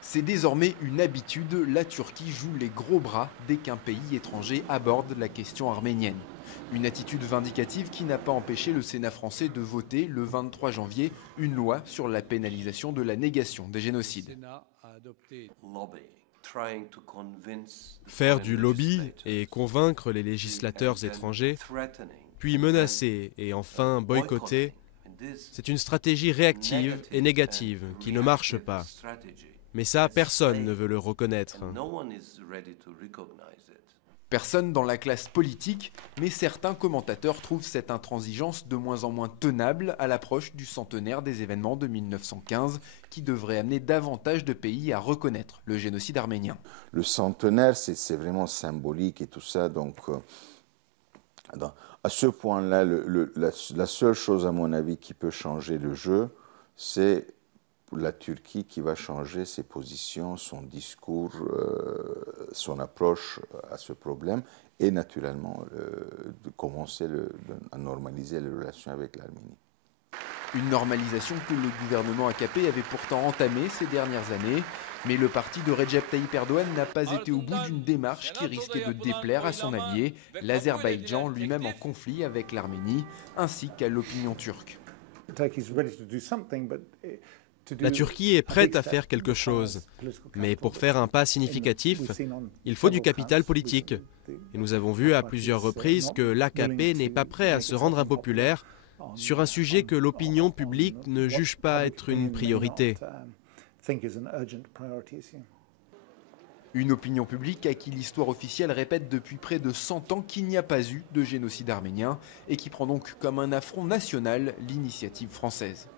C'est désormais une habitude, la Turquie joue les gros bras dès qu'un pays étranger aborde la question arménienne. Une attitude vindicative qui n'a pas empêché le Sénat français de voter le 23 janvier une loi sur la pénalisation de la négation des génocides. Faire du lobby et convaincre les législateurs étrangers, puis menacer et enfin boycotter, c'est une stratégie réactive et négative qui ne marche pas. Mais ça, personne ne veut le reconnaître. Personne dans la classe politique, mais certains commentateurs trouvent cette intransigeance de moins en moins tenable à l'approche du centenaire des événements de 1915 qui devrait amener davantage de pays à reconnaître le génocide arménien. Le centenaire, c'est vraiment symbolique et tout ça, donc à ce point-là, la seule chose à mon avis qui peut changer le jeu, c'est la Turquie qui va changer ses positions, son discours, son approche à ce problème et naturellement de commencer à normaliser les relations avec l'Arménie. Une normalisation que le gouvernement AKP avait pourtant entamée ces dernières années, mais le parti de Recep Tayyip Erdogan n'a pas été au bout d'une démarche qui risquait de déplaire à son allié, l'Azerbaïdjan, lui-même en conflit avec l'Arménie, ainsi qu'à l'opinion turque. La Turquie est prête à faire quelque chose, mais pour faire un pas significatif, il faut du capital politique. Et nous avons vu à plusieurs reprises que l'AKP n'est pas prêt à se rendre impopulaire sur un sujet que l'opinion publique ne juge pas être une priorité. Une opinion publique à qui l'histoire officielle répète depuis près de 100 ans qu'il n'y a pas eu de génocide arménien et qui prend donc comme un affront national l'initiative française.